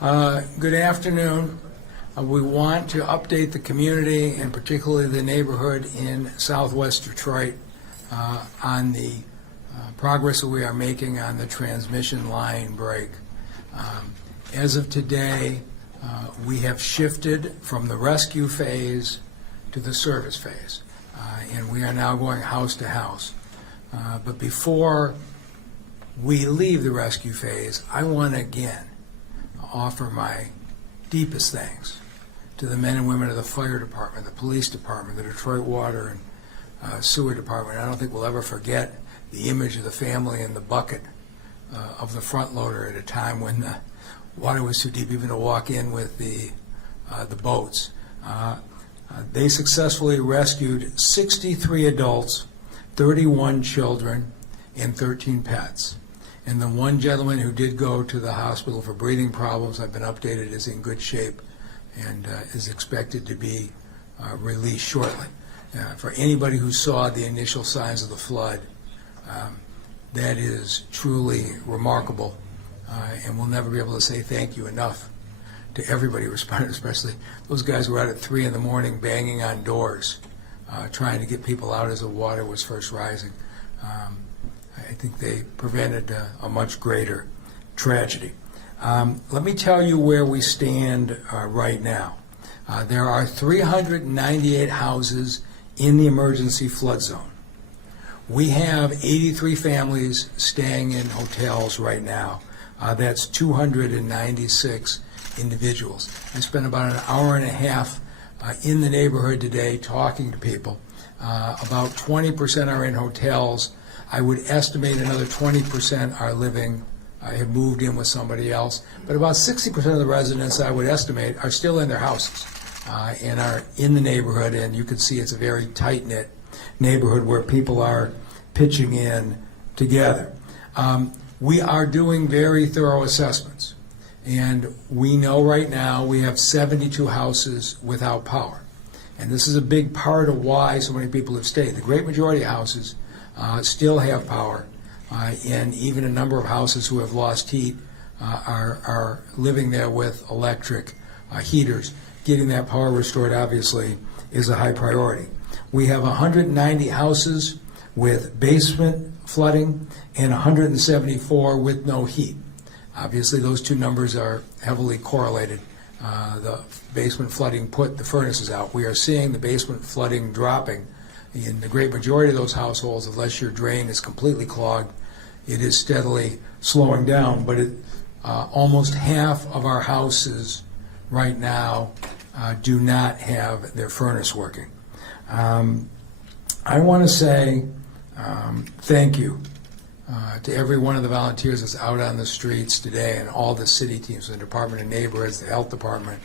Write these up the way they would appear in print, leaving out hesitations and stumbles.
Good afternoon. We want to update the community and particularly the neighborhood in southwest Detroit on the progress that we are making on the transmission line break. As of today, we have shifted from the rescue phase to the service phase, and we are now going house to house. But before we leave the rescue phase, I want to again offer my deepest thanks to the men and women of the fire department, the police department, the Detroit Water and Sewer Department. I don't think we'll ever forget the image of the family in the bucket of the front loader at a time when the water was too deep even to walk in with the boats. They successfully rescued 63 adults, 31 children, and 13 pets. And the one gentleman who did go to the hospital for breathing problems, I've been updated, is in good shape and is expected to be released shortly. For anybody who saw the initial signs of the flood, that is truly remarkable, and we'll never be able to say thank you enough to everybody who responded, especially those guys who were out at 3 in the morning banging on doors, trying to get people out as the water was first rising. I think they prevented a much greater tragedy. Let me tell you where we stand right now. There are 398 houses in the emergency flood zone. We have 83 families staying in hotels right now. That's 296 individuals. I spent about an hour and a half in the neighborhood today talking to people. About 20% are in hotels. I would estimate another 20% are living, have moved in with somebody else, but about 60% of the residents, I would estimate, are still in their houses and are in the neighborhood, and you can see it's a very tight-knit neighborhood where people are pitching in together. We are doing very thorough assessments, and we know right now we have 72 houses without power, and this is a big part of why so many people have stayed. The great majority of houses still have power, and even a number of houses who have lost heat are living there with electric heaters. Getting that power restored, obviously, is a high priority. We have 190 houses with basement flooding and 174 with no heat. Obviously, those two numbers are heavily correlated. The basement flooding put the furnaces out. We are seeing the basement flooding dropping in the great majority of those households. Unless your drain is completely clogged, it is steadily slowing down. But almost half of our houses right now do not have their furnace working. I want to say thank you to every one of the volunteers that's out on the streets today, and all the city teams, the Department of Neighborhoods, the Health Department,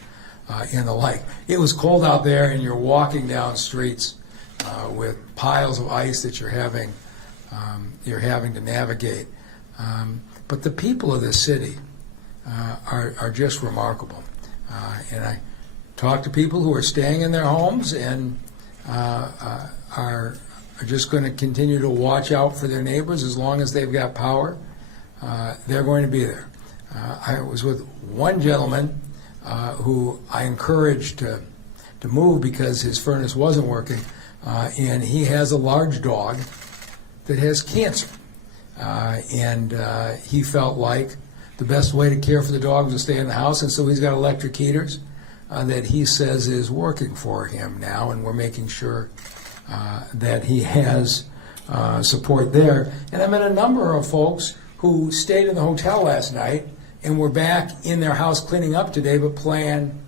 and the like. It was cold out there, and you're walking down streets with piles of ice that you're having to navigate. But the people of this city are just remarkable. And I talk to people who are staying in their homes and are just going to continue to watch out for their neighbors as long as they've got power. They're going to be there. I was with one gentleman who I encouraged to move because his furnace wasn't working. And he has a large dog that has cancer. And he felt like the best way to care for the dog was to stay in the house, and so he's got electric heaters that he says is working for him now, and we're making sure that he has support there. And I met a number of folks who stayed in the hotel last night and were back in their house cleaning up today, but plan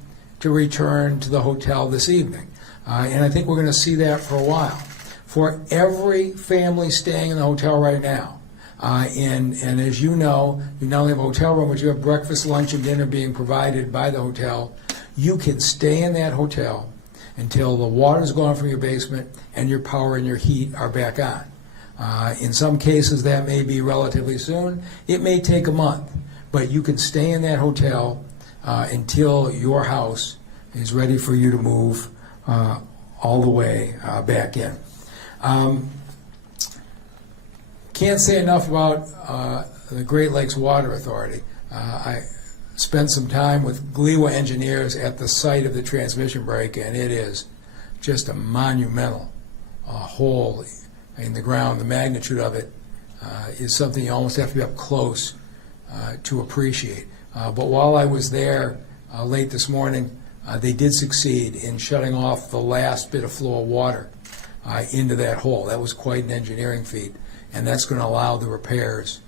to return to the hotel this evening. And I think we're going to see that for a while. For every family staying in the hotel right now, and as you know, you not only have a hotel room, but you have breakfast, lunch, and dinner being provided by the hotel. You can stay in that hotel until the water's gone from your basement and your power and your heat are back on. In some cases, that may be relatively soon. It may take a month, but you can stay in that hotel until your house is ready for you to move all the way back in. Can't say enough about the Great Lakes Water Authority. spent some time with Gliwa engineers at the site of the transmission break, and it is just a monumental hole in the ground. The magnitude of it is something you almost have to be up close to appreciate. But while I was there late this morning, they did succeed in shutting off the last bit of flow of water into that hole. That was quite an engineering feat, and that's going to allow the repairs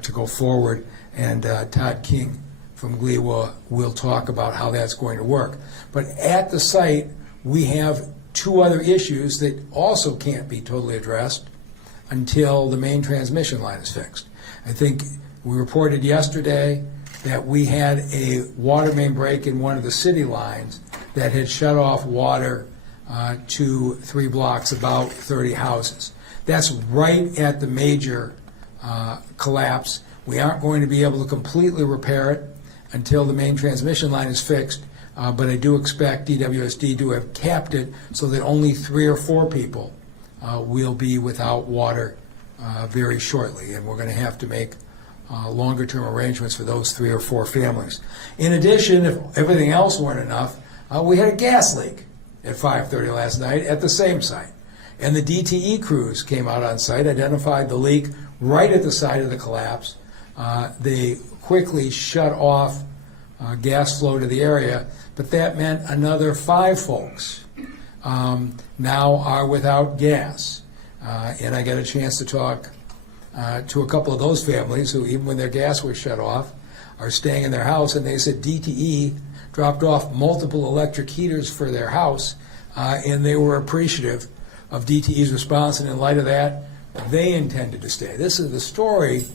to go forward. And Todd King from Gliwa will talk about how that's going to work. But at the site, we have two other issues that also can't be totally addressed until the main transmission line is fixed. I think we reported yesterday that we had a water main break in one of the city lines that had shut off water to 3 blocks, about 30 houses. That's right at the major collapse. We aren't going to be able to completely repair it until the main transmission line is fixed, but I do expect DWSD to have capped it so that only 3 or 4 people will be without water very shortly, and we're going to have to make longer-term arrangements for those 3 or 4 families. In addition, if everything else weren't enough, we had a gas leak at 5:30 last night at the same site. And the DTE crews came out on site, identified the leak right at the site of the collapse. They quickly shut off gas flow to the area, but that meant another 5 folks now are without gas. And I got a chance to talk to a couple of those families who, even when their gas was shut off, are staying in their house, and they said DTE dropped off multiple electric heaters for their house, and they were appreciative of DTE's response, and in light of that, they intended to stay. This is the story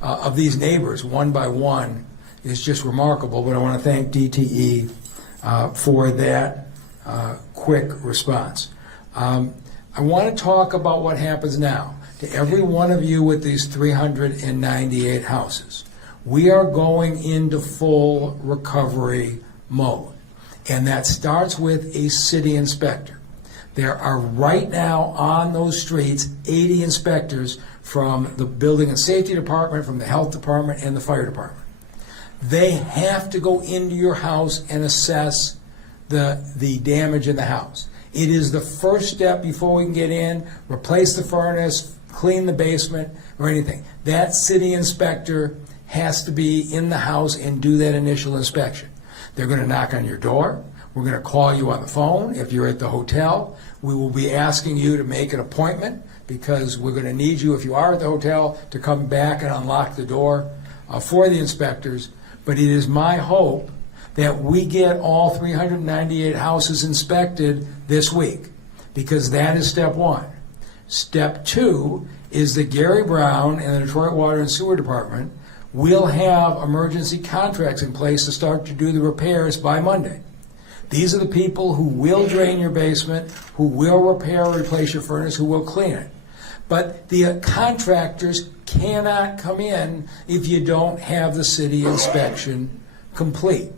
of these neighbors, one by one, is just remarkable, but I want to thank DTE for that quick response. I want to talk about what happens now. To every one of you with these 398 houses, we are going into full recovery mode, and that starts with a city inspector. There are right now on those streets 80 inspectors from the Building and Safety Department, from the Health Department, and the Fire Department. They have to go into your house and assess the damage in the house. It is the first step before we can get in, replace the furnace, clean the basement, or anything. That city inspector has to be in the house and do that initial inspection. They're going to knock on your door. We're going to call you on the phone. If you're at the hotel, we will be asking you to make an appointment, because we're going to need you, if you are at the hotel, to come back and unlock the door for the inspectors. But it is my hope that we get all 398 houses inspected this week, because that is step 1. Step 2 is that Gary Brown and the Detroit Water and Sewer Department will have emergency contracts in place to start to do the repairs by Monday. These are the people who will drain your basement, who will repair or replace your furnace, who will clean it. But the contractors cannot come in if you don't have the city inspection complete.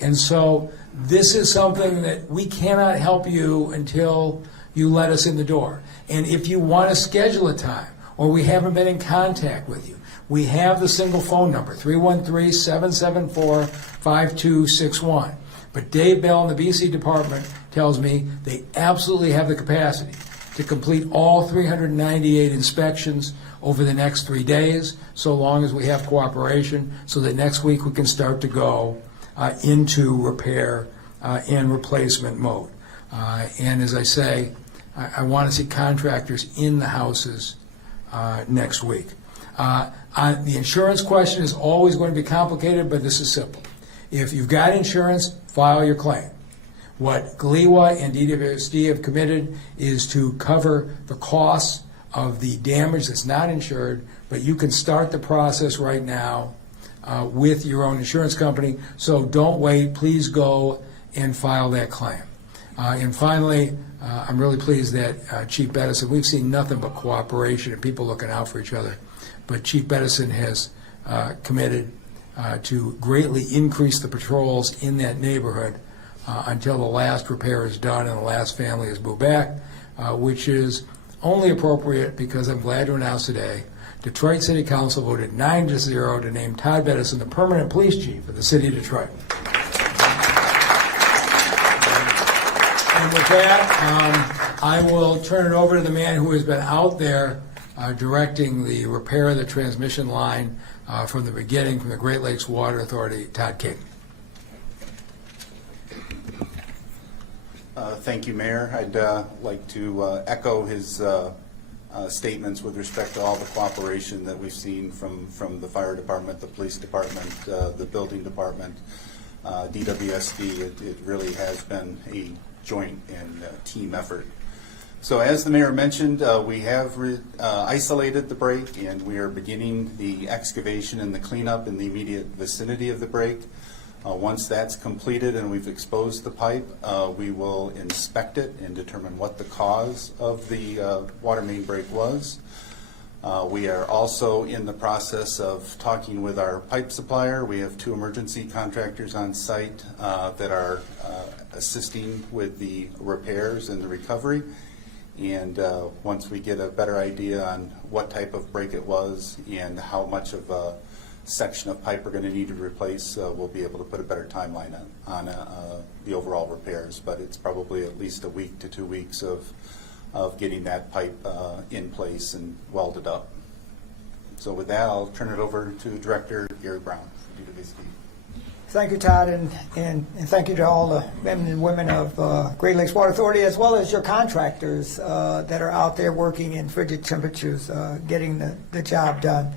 And so this is something that we cannot help you until you let us in the door. And if you want to schedule a time, or we haven't been in contact with you, we have the single phone number, 313-774-5261. But Dave Bell and the BC department tells me they absolutely have the capacity to complete all 398 inspections over the next 3 days, so long as we have cooperation, so that next week we can start to go into repair and replacement mode. And as I say, I want to see contractors in the houses next week. The insurance question is always going to be complicated, but this is simple. If you've got insurance, file your claim. What Gliwa and DWSD have committed is to cover the costs of the damage that's not insured, but you can start the process right now with your own insurance company. So don't wait. Please go and file that claim. And finally, I'm really pleased that Chief Bettison, we've seen nothing but cooperation and people looking out for each other, but Chief Bettison has committed to greatly increase the patrols in that neighborhood until the last repair is done and the last family is moved back, which is only appropriate because I'm glad to announce today, Detroit City Council voted 9-0 to name Todd Bettison the permanent police chief of the city of Detroit. And with that, I will turn it over to the man who has been out there directing the repair of the transmission line from the beginning, from the Great Lakes Water Authority, Todd King. Thank you, Mayor. I'd like to echo his statements with respect to all the cooperation that we've seen from the fire department, the police department, the building department, DWSD. It really has been a joint and team effort. So as the mayor mentioned, we have isolated the break, and we are beginning the excavation and the cleanup in the immediate vicinity of the break. Once that's completed and we've exposed the pipe, we will inspect it and determine what the cause of the water main break was. We are also in the process of talking with our pipe supplier. We have 2 emergency contractors on site that are assisting with the repairs and the recovery. And once we get a better idea on what type of break it was and how much of a section of pipe we're going to need to replace, we'll be able to put a better timeline on the overall repairs. But it's probably at least a week to 2 weeks of getting that pipe in place and welded up. So with that, I'll turn it over to Director Gary Brown. Thank you, Todd, and thank you to all the men and women of Great Lakes Water Authority, as well as your contractors that are out there working in frigid temperatures, getting the job done.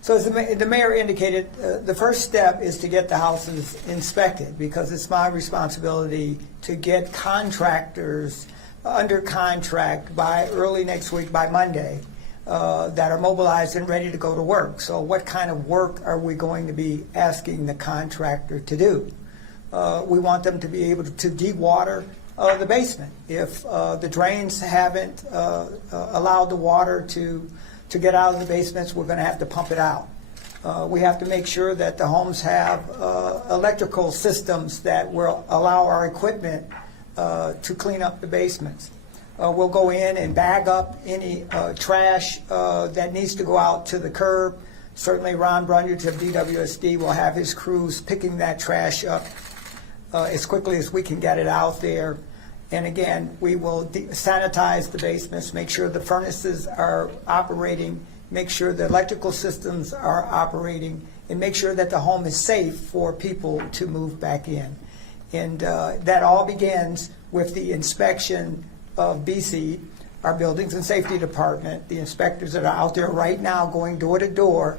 So as the mayor indicated, the first step is to get the houses inspected, because it's my responsibility to get contractors under contract by early next week, by Monday, that are mobilized and ready to go to work. So what kind of work are we going to be asking the contractor to do? We want them to be able to dewater the basement. If the drains haven't allowed the water to get out of the basements, we're going to have to pump it out. We have to make sure that the homes have electrical systems that will allow our equipment to clean up the basements. We'll go in and bag up any trash that needs to go out to the curb. Certainly Ron Brunyard of DWSD will have his crews picking that trash up as quickly as we can get it out there. And again, we will sanitize the basements, make sure the furnaces are operating, make sure the electrical systems are operating, and make sure that the home is safe for people to move back in. And that all begins with the inspection of BC, our Buildings and Safety Department, the inspectors that are out there right now going door to door,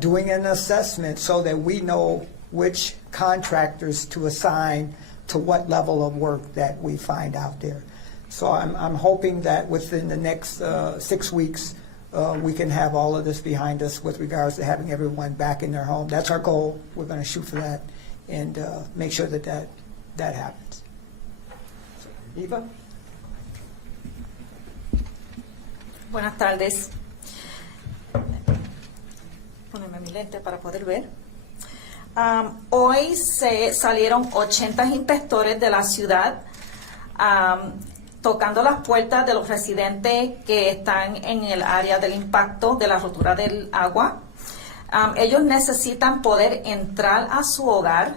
doing an assessment so that we know which contractors to assign to what level of work that we find out there. So I'm hoping that within the next 6 weeks, we can have all of this behind us with regards to having everyone back in their home. That's our goal. We're going to shoot for that and make sure that that happens. Eva? Buenas tardes. Ponerme mi lente para poder ver. Hoy se salieron 80 inspectores de la ciudad tocando las puertas de los residentes que están en el área del impacto de la rotura del agua. Ellos necesitan poder entrar a su hogar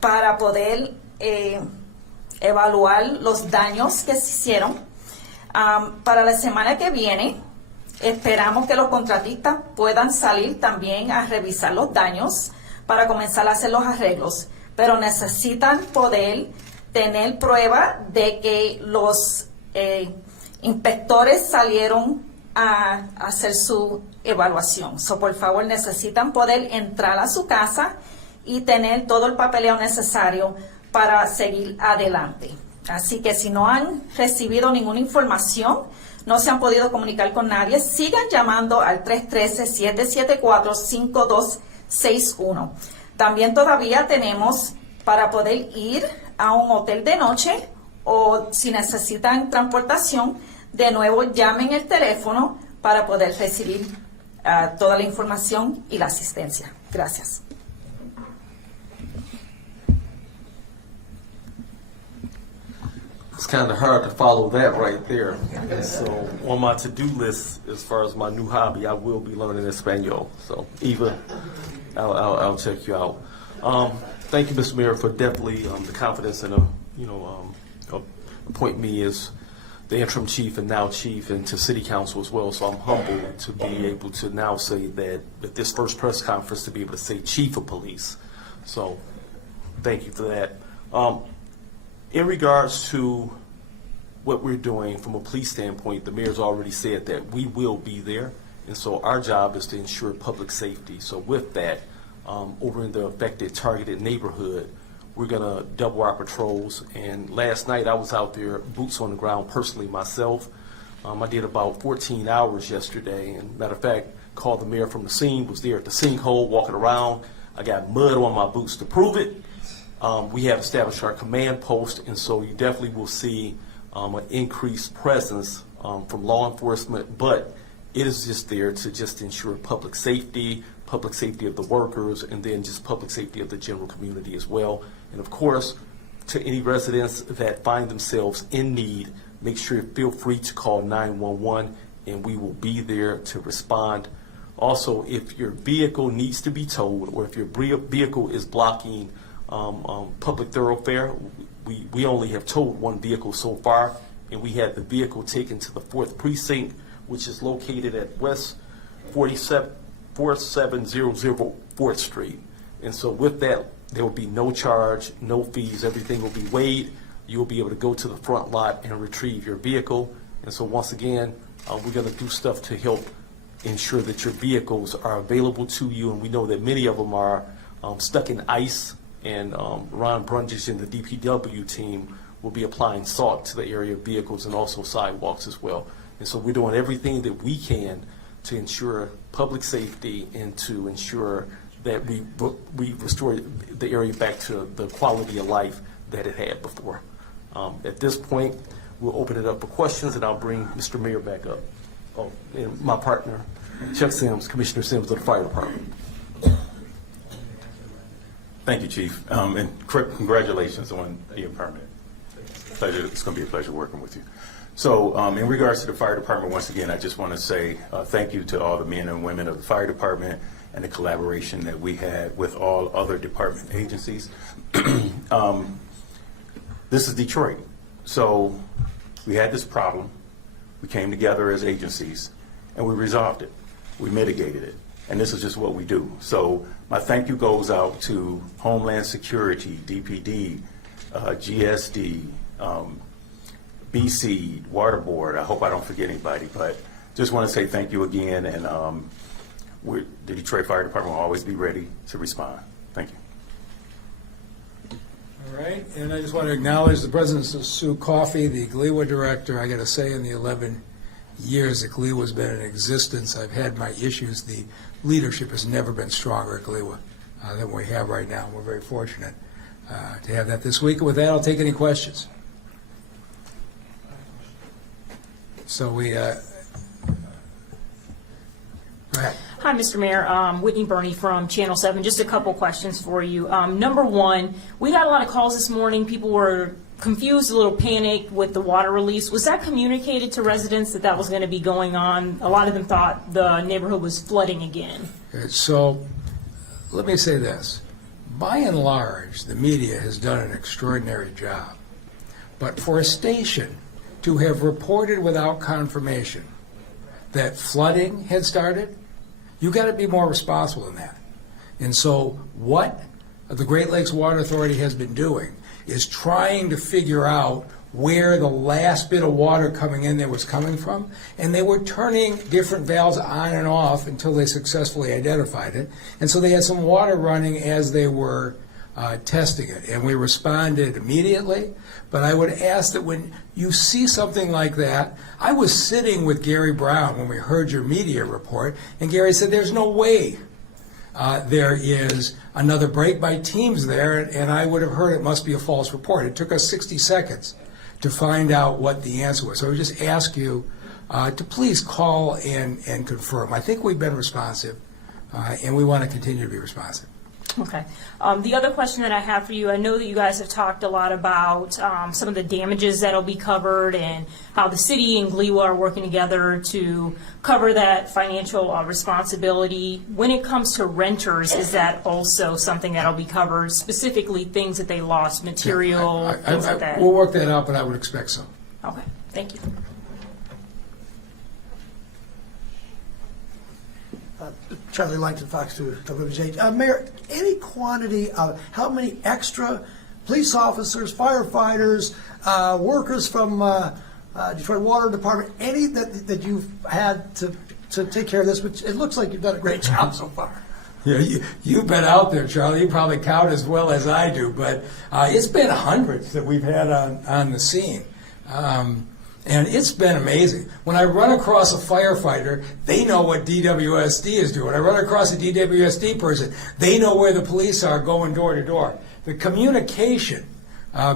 para poder evaluar los daños que se hicieron. Para la semana que viene, esperamos que los contratistas puedan salir también a revisar los daños para comenzar a hacer los arreglos, pero necesitan poder tener prueba de que los inspectores salieron a hacer su evaluación. So, por favor, necesitan poder entrar a su casa y tener todo el papeleo necesario para seguir adelante. Así que si no han recibido ninguna información, no se han podido comunicar con nadie, sigan llamando al 313-774-5261. También todavía tenemos para poder ir a un hotel de noche, o si necesitan transportación, de nuevo llamen el teléfono para poder recibir toda la información y la asistencia. Gracias. It's kind of hard to follow that right there. And so on my to-do list, as far as my new hobby, I will be learning Espanol. So Eva, I'll check you out. Thank you, Mr. Mayor, for definitely the confidence and appoint me as the interim chief and now chief, and to city council as well. So I'm humbled to be able to now say that at this first press conference to be able to say chief of police. So thank you for that. In regards to what we're doing from a police standpoint, the mayor's already said that we will be there, and so our job is to ensure public safety. So with that, over in the affected, targeted neighborhood, we're gonna double our patrols. And last night I was out there, boots on the ground, personally myself. I did about 14 hours yesterday, and matter of fact, called the mayor from the scene, was there at the sinkhole, walking around. I got mud on my boots to prove it. We have established our command post, and so you definitely will see an increased presence from law enforcement, but it is just there to just ensure public safety of the workers, and then just public safety of the general community as well. And of course, to any residents that find themselves in need, make sure, feel free to call 911, and we will be there to respond. Also, if your vehicle needs to be towed, or if your vehicle is blocking public thoroughfare, we only have towed one vehicle so far, and we had the vehicle taken to the 4th precinct, which is located at West 4700 4th Street. And so with that, there will be no charge, no fees, everything will be weighed. You will be able to go to the front lot and retrieve your vehicle. And so once again, we're gonna do stuff to help ensure that your vehicles are available to you, and we know that many of them are stuck in ice, and Ron Brundage and the DPW team will be applying salt to the area of vehicles and also sidewalks as well. And so we're doing everything that we can to ensure public safety and to ensure that we restore the area back to the quality of life that it had before. At this point, we'll open it up for questions, and I'll bring Mr. Mayor back up. Oh, and my partner, Chuck Sims, Commissioner Sims of the Fire Department. Thank you, Chief, and congratulations on your permit. Pleasure. It's going to be a pleasure working with you. So, in regards to the fire department, once again, I just want to say thank you to all the men and women of the fire department and the collaboration that we had with all other department agencies. This is Detroit, so we had this problem. We came together as agencies, and we resolved it. We mitigated it, and this is just what we do. So my thank you goes out to Homeland Security, DPD, GSD, BC, Water Board. I hope I don't forget anybody, but just want to say thank you again, and the Detroit Fire Department will always be ready to respond. Thank you. All right, and I just want to acknowledge the presence of Sue Coffey, the GLEWA director. I got to say, in the 11 years that GLEWA has been in existence, I've had my issues. The leadership has never been stronger at GLEWA than we have right now. We're very fortunate to have that this week. With that, I'll take any questions. So we, go ahead. Hi, Mr. Mayor. Whitney Burney from Channel 7. Just a couple questions for you. Number one, we got a lot of calls this morning. People were confused, a little panicked with the water release. Was that communicated to residents that that was going to be going on? A lot of them thought the neighborhood was flooding again. Okay, so let me say this. By and large, the media has done an extraordinary job. But for a station to have reported without confirmation that flooding had started, you got to be more responsible than that. And so what the Great Lakes Water Authority has been doing is trying to figure out where the last bit of water coming in there was coming from, and they were turning different valves on and off until they successfully identified it. And so they had some water running as they were testing it, and we responded immediately. But I would ask that when you see something like that, I was sitting with Gary Brown when we heard your media report, and Gary said there's no way there is another break by teams there, and I would have heard it must be a false report. It took us 60 seconds to find out what the answer was. So I would just ask you to please call and confirm. I think we've been responsive, and we want to continue to be responsive. Okay. The other question that I have for you, I know that you guys have talked a lot about some of the damages that'll be covered and how the city and GLEWA are working together to cover that financial responsibility. When it comes to renters, is that also something that'll be covered, specifically things that they lost, material, things like that? We'll work that out, but I would expect so. Okay, thank you. Charlie Langton, Fox 2 WJ. Mayor, any quantity of how many extra police officers, firefighters, workers from Detroit Water Department, any that you've had to take care of this? Which it looks like you've done a great job so far. Yeah, you've been out there, Charlie. You probably count as well as I do, but it's been hundreds that we've had on the scene. And it's been amazing. When I run across a firefighter, they know what DWSD is doing. When I run across a DWSD person, they know where the police are going door to door. The communication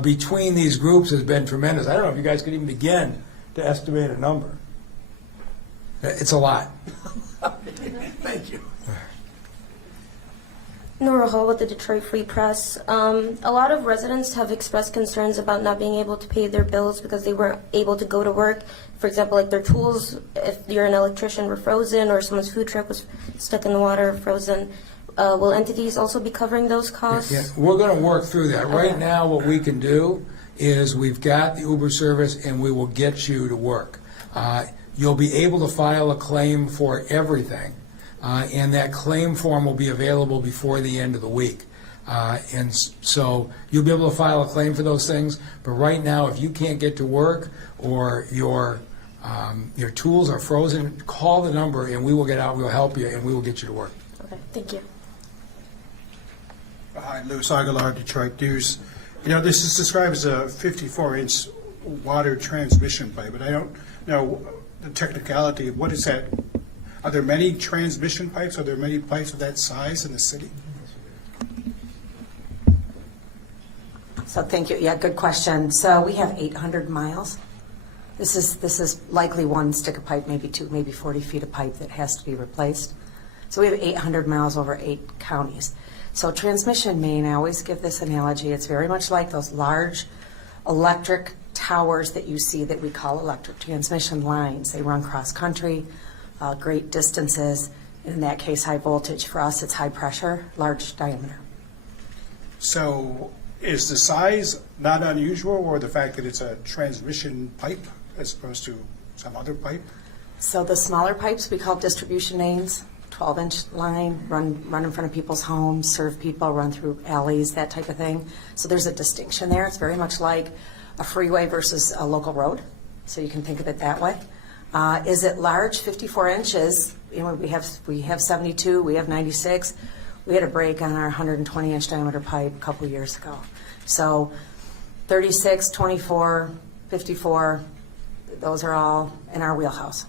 between these groups has been tremendous. I don't know if you guys could even begin to estimate a number. It's a lot. Thank you. Nora Hall with the Detroit Free Press. A lot of residents have expressed concerns about not being able to pay their bills because they weren't able to go to work. For example, like their tools, if you're an electrician, were frozen, or someone's food truck was stuck in the water, frozen. Will entities also be covering those costs? Yeah, we're going to work through that. Right Okay. now, what we can do is we've got the Uber service, and we will get you to work. You'll be able to file a claim for everything. And that claim form will be available before the end of the week. So you'll be able to file a claim for those things, but right now, if you can't get to work or your tools are frozen, call the number and we will get out, we'll help you, and we will get you to work. Okay, thank you. Hi, Louis Aguilar, Detroit News. You know, this is described as a 54-inch water transmission pipe, but I don't know the technicality of what is that. Are there many transmission pipes? Are there many pipes of that size in the city? So thank you. Yeah, good question. So we have 800 miles. This is likely one stick of pipe, maybe two, maybe 40 feet of pipe that has to be replaced. So we have 800 miles over 8 counties. So transmission main, I always give this analogy, it's very much like those large electric towers that you see that we call electric transmission lines. They run cross-country, great distances. In that case, high voltage. For us, it's high pressure, large diameter. So is the size not unusual, or the fact that it's a transmission pipe as opposed to some other pipe? So the smaller pipes we call distribution mains, 12-inch line, run in front of people's homes, serve people, run through alleys, that type of thing. So there's a distinction there. It's very much like a freeway versus a local road. So you can think of it that way. Is it large? 54 inches. You know, we have 72. We have 96. We had a break on our 120-inch diameter pipe a couple years ago. So 36, 24, 54. Those are all in our wheelhouse.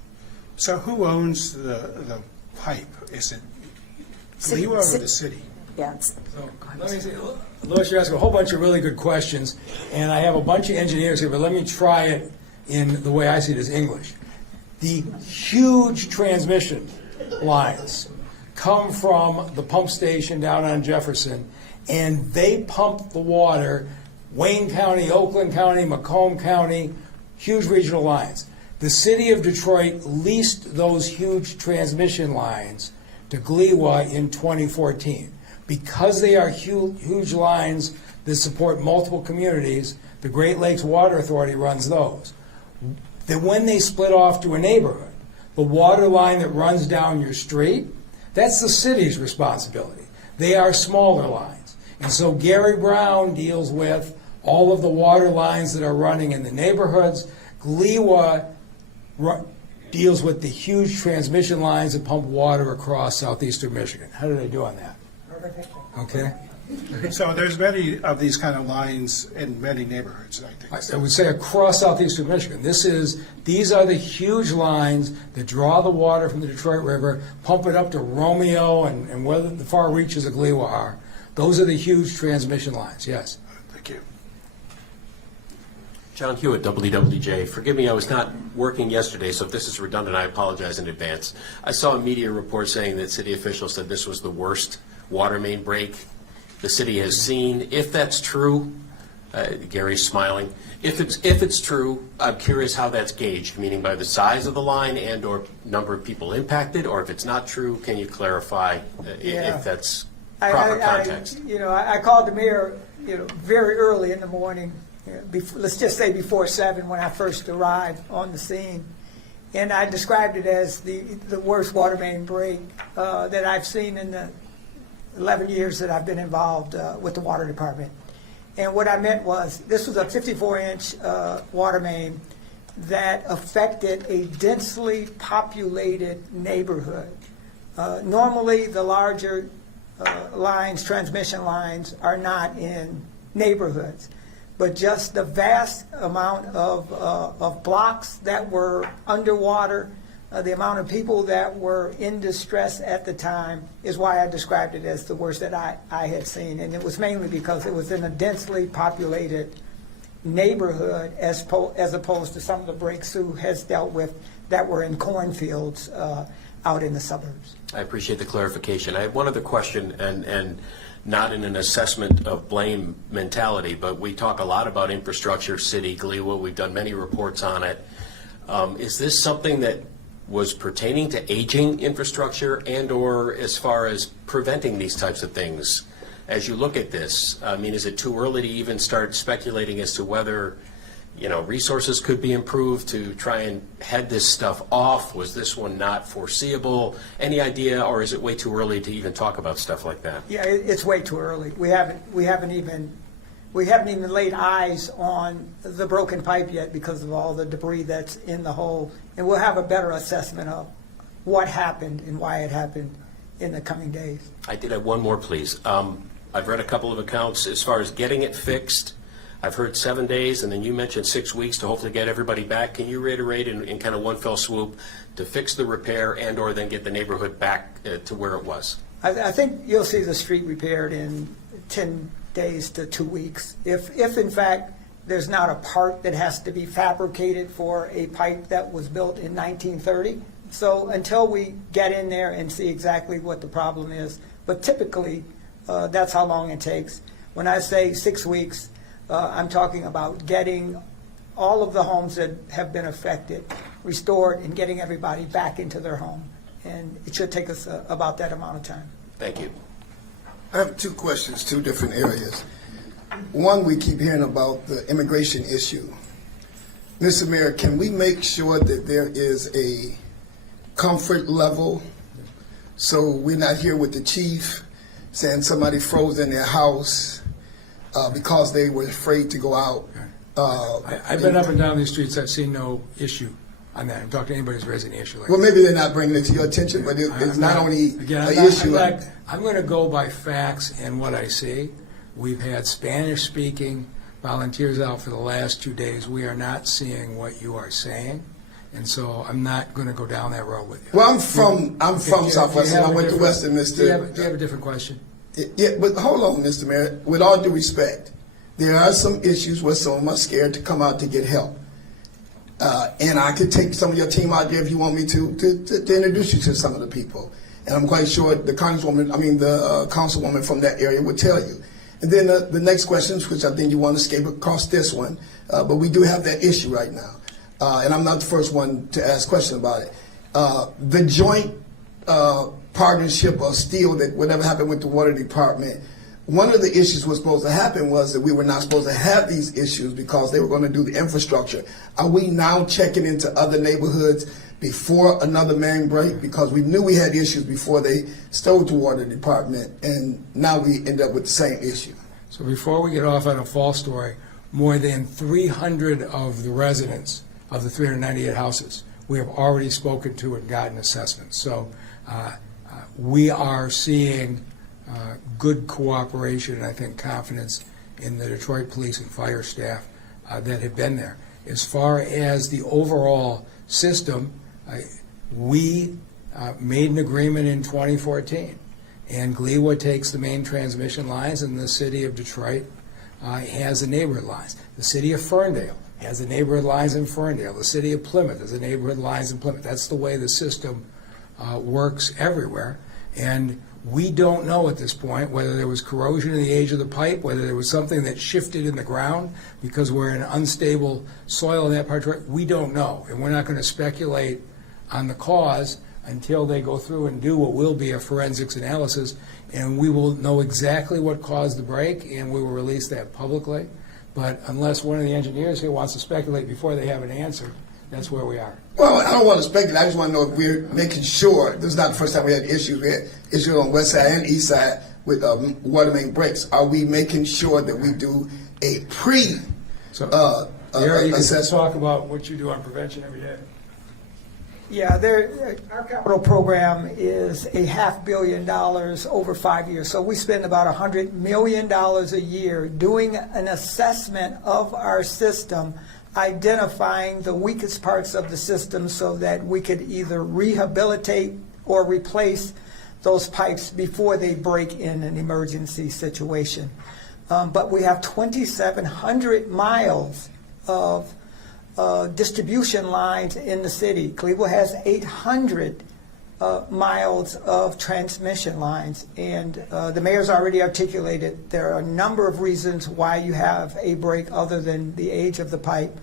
So who owns the pipe? Is it City- GLEWA or ci- the city? Yeah. It's, Let me see. Louis, you're asking a whole bunch of really good questions, and I have a bunch of engineers here, but let me try it in the way I see it as English. The huge transmission lines come from the pump station down on Jefferson, and they pump the water, Wayne County, Oakland County, Macomb County, huge regional lines. The city of Detroit leased those huge transmission lines to GLEWA in 2014. Because they are huge lines that support multiple communities, the Great Lakes Water Authority runs those. That when they split off to a neighborhood, the water line that runs down your street, that's the city's responsibility. They are smaller lines. And so Gary Brown deals with all of the water lines that are running in the neighborhoods. GLEWA deals with the huge transmission lines that pump water across southeastern Michigan. How did I do on that? Okay. So there's many of these kind of lines in many neighborhoods, I think. I would say across southeastern Michigan. These are the huge lines that draw the water from the Detroit River, pump it up to Romeo and where the far reaches of GLEWA are. Those are the huge transmission lines, yes. Thank you. John Hewitt, WWJ. Forgive me, I was not working yesterday, so if this is redundant, I apologize in advance. I saw a media report saying that city officials said this was the worst water main break the city has seen. If that's true, Gary's smiling. If it's true, I'm curious how that's gauged, meaning by the size of the line and/or number of people impacted, or if it's not true, can you clarify Yeah. if that's proper context? I called the mayor, very early in the morning, let's just say before 7 when I first arrived on the scene. And I described it as the worst water main break that I've seen in the 11 years that I've been involved with the water department. And what I meant was, this was a 54-inch water main that affected a densely populated neighborhood. Normally, the larger lines, transmission lines, are not in neighborhoods. But just the vast amount of blocks that were underwater, the amount of people that were in distress at the time is why I described it as the worst that I had seen. And it was mainly because it was in a densely populated neighborhood as opposed to some of the breaks Sue has dealt with that were in cornfields out in the suburbs. I appreciate the clarification. I have one other question, and not in an assessment of blame mentality, but we talk a lot about infrastructure, city, Gliwa. We've done many reports on it. Is this something that was pertaining to aging infrastructure and/or as far as preventing these types of things? As you look at this, I mean, is it too early to even start speculating as to whether, resources could be improved to try and head this stuff off? Was this one not foreseeable? Any idea, or is it way too early to even talk about stuff like that? Yeah, it's way too early. We haven't even laid eyes on the broken pipe yet because of all the debris that's in the hole. And we'll have a better assessment of what happened and why it happened in the coming days. I did have one more, please. I've read a couple of accounts as far as getting it fixed. I've heard 7 days, and then you mentioned 6 weeks to hopefully get everybody back. Can you reiterate in kind of one fell swoop to fix the repair and/or then get the neighborhood back to where it was? I think you'll see the street repaired in 10 days to 2 weeks. If in fact there's not a part that has to be fabricated for a pipe that was built in 1930. So until we get in there and see exactly what the problem is, but typically that's how long it takes. When I say 6 weeks, I'm talking about getting all of the homes that have been affected restored and getting everybody back into their home. And it should take us about that amount of time. Thank you. I have 2 questions, 2 different areas. One, we keep hearing about the immigration issue. Mr. Mayor, can we make sure that there is a comfort level so we're not here with the chief saying somebody froze in their house because they were afraid to go out? I've been up and down these streets. I've seen no issue on that. I've talked to anybody who's raised an issue like Well, that. maybe they're not bringing it to your attention, but it's not only Again, an issue. I'm going to go by facts and what I see. We've had Spanish-speaking volunteers out for the last 2 days. We are not seeing what you are saying, and so I'm not going to go down that road with you. Well, I'm from Southwest, and I went to Western, Mr. Do you have a different question? Yeah, but hold on, Mr. Mayor. With all due respect, there are some issues where some of them are scared to come out to get help. And I could take some of your team out there if you want me to introduce you to some of the people. And I'm quite sure the councilwoman from that area would tell you. And then the next questions, which I think you want to escape across this one, but we do have that issue right now. And I'm not the first one to ask questions about it. The joint partnership or steel that whatever happened with the water department, one of the issues was supposed to happen was that we were not supposed to have these issues because they were going to do the infrastructure. Are we now checking into other neighborhoods before another main break? Because we knew we had issues before they stole the water department, and now we end up with the same issue. So before we get off on a false story, more than 300 of the residents of the 398 houses we have already spoken to and gotten assessments. So we are seeing good cooperation and I think confidence in the Detroit police and fire staff that have been there. As far as the overall system, we made an agreement in 2014, and Gliwa takes the main transmission lines, and the city of Detroit has the neighborhood lines. The city of Ferndale has the neighborhood lines in Ferndale. The city of Plymouth has the neighborhood lines in Plymouth. That's the way the system works everywhere. And We don't know at this point whether there was corrosion in the age of the pipe, whether there was something that shifted in the ground because we're in unstable soil in that part of the track. We don't know, and we're not going to speculate on the cause until they go through and do what will be a forensics analysis, and we will know exactly what caused the break, and we will release that publicly. But unless one of the engineers here wants to speculate before they have an answer, that's where we are. Well, I don't want to speculate. I just want to know if we're making sure, this is not the first time we had issues. We had issues on west side and east side with water main breaks. Are we making sure that we do a So, Gary, you can assessment? talk about what you do on prevention every day. Yeah, our capital program is $500 million over 5 years. So we spend about $100 million a year doing an assessment of our system, identifying the weakest parts of the system so that we could either rehabilitate or replace those pipes before they break in an emergency situation. But we have 2,700 miles of distribution lines in the city. Cleveland has 800 miles of transmission lines, and the mayor's already articulated there are a number of reasons why you have a break other than the age of the pipe.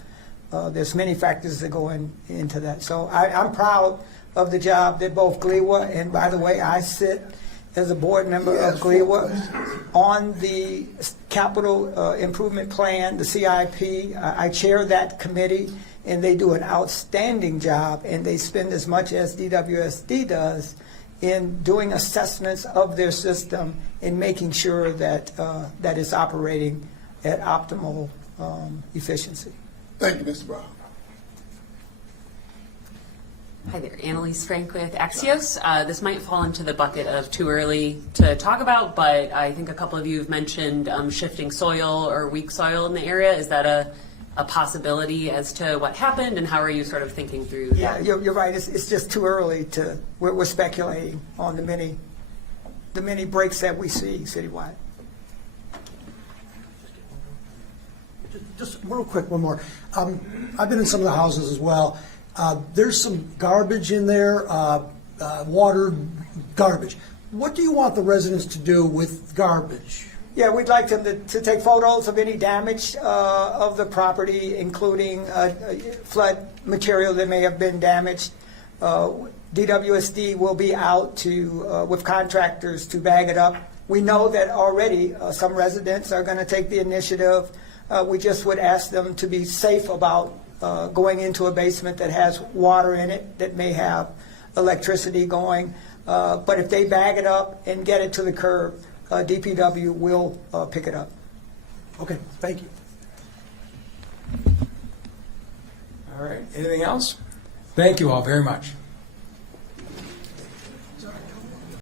There's many factors that go into that. So I'm proud of the job that both GLEWA, and by the way, I sit as a board member of GLEWA on the capital improvement plan, the CIP. I chair that committee, and they do an outstanding job, and they spend as much as DWSD does in doing assessments of their system and making sure that that it's operating at optimal efficiency. Thank you, Mr. Brown. Hi there, Annalise Frank with Axios. This might fall into the bucket of too early to talk about, but I think a couple of you have mentioned shifting soil or weak soil in the area. Is that a possibility as to what happened, and how are you sort of thinking through Yeah, that? you're right. It's just too early to. We're speculating on the many breaks that we see citywide. Just real quick, one more. I've been in some of the houses as well. There's some garbage in there, water, garbage. What do you want the residents to do with garbage? Yeah, we'd like them to take photos of any damage of the property, including flood material that may have been damaged. DWSD will be out with contractors to bag it up. We know that already some residents are going to take the initiative. We just would ask them to be safe about going into a basement that has water in it, that may have electricity going. But if they bag it up and get it to the curb, DPW will pick it up. Okay, thank you. All right, anything else? Thank you all very much.